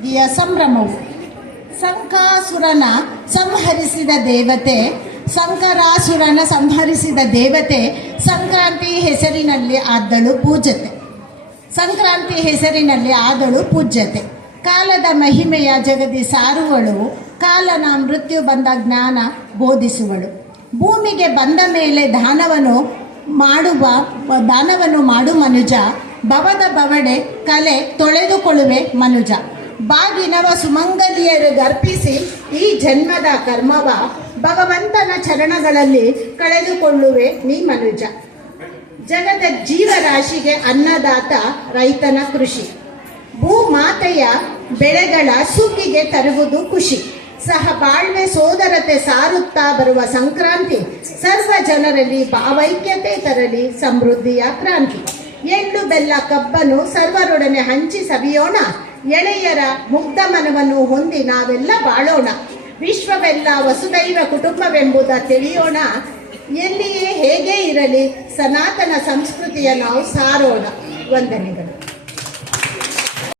ಸಂಕ್ರಾಂತಿಯ ಸಂಭ್ರಮವು. ಸಂಕಾಸುರನ ಸಂಹರಿಸಿದ ದೇವತೆ, ಸಂಕರಾಸುರನ ಸಂಹರಿಸಿದ ದೇವತೆ ಸಂಕ್ರಾಂತಿ ಹೆಸರಿನಲ್ಲಿ ಆದಳು ಪೂಜ್ಯತೆ. ಸಂಕ್ರಾಂತಿ ಹೆಸರಿನಲ್ಲಿ ಆದಳು ಪೂಜ್ಯತೆ. ಕಾಲದ ಮಹಿಮೆಯ ಜಗದಿ ಸಾರುವಳು, ಕಾಲನ ಮೃತ್ಯು ಬಂದ ಜ್ಞಾನ ಬೋಧಿಸುವಳು. ಭೂಮಿಗೆ ಬಂದ ಮೇಲೆ ದಾನವನ್ನು ಮಾಡು ಮನುಜ, ಭವದ ಬವಡೆ ಕಲೆ ತೊಳೆದುಕೊಳ್ಳುವೆ ಮನುಜ. ಬಾಗಿನವ ಸುಮಂಗಲಿಯರು ಗರ್ಪಿಸಿ ಈ ಜನ್ಮದ ಕರ್ಮವ, ಭಗವಂತನ ಚರಣಗಳಲ್ಲಿ ಕಳೆದುಕೊಳ್ಳುವೆ ನೀ ಮನುಜ. ಜಗದ ಜೀವರಾಶಿಗೆ ಅನ್ನದಾತ ರೈತನ ಕೃಷಿ, ಭೂಮಾತೆಯ ಬೆಳೆಗಳ ಸುಗ್ಗಿಗೆ ತರುವುದು ಖುಷಿ. ಸಹಬಾಳ್ವೆ ಸೋದರತೆ ಸಾರುತ್ತಾ ಬರುವ ಸಂಕ್ರಾಂತಿ, ಸರ್ವ ಜನರಲ್ಲಿ ಭಾವೈಕ್ಯತೆ ತರಲಿ ಸಮೃದ್ಧಿಯ ಕ್ರಾಂತಿ. ಎಳ್ಳು ಬೆಲ್ಲ ಕಬ್ಬನು ಸರ್ವರೊಡನೆ ಹಂಚಿ ಸವಿಯೋಣ, ಎಳೆಯರ ಮುಗ್ಧ ಮನವನ್ನು ಹೊಂದಿ ನಾವೆಲ್ಲ ಬಾಳೋಣ. ವಿಶ್ವವೆಲ್ಲ ವಸುದೈವ ಕುಟುಂಬವೆಂಬುದ ತಿಳಿಯೋಣ, ಎಲ್ಲಿಯೇ ಹೇಗೆ ಇರಲಿ ಸನಾತನ ಸಂಸ್ಕೃತಿಯ ನಾವು ಸಾರೋಣ. ವಂದನೆಗಳು.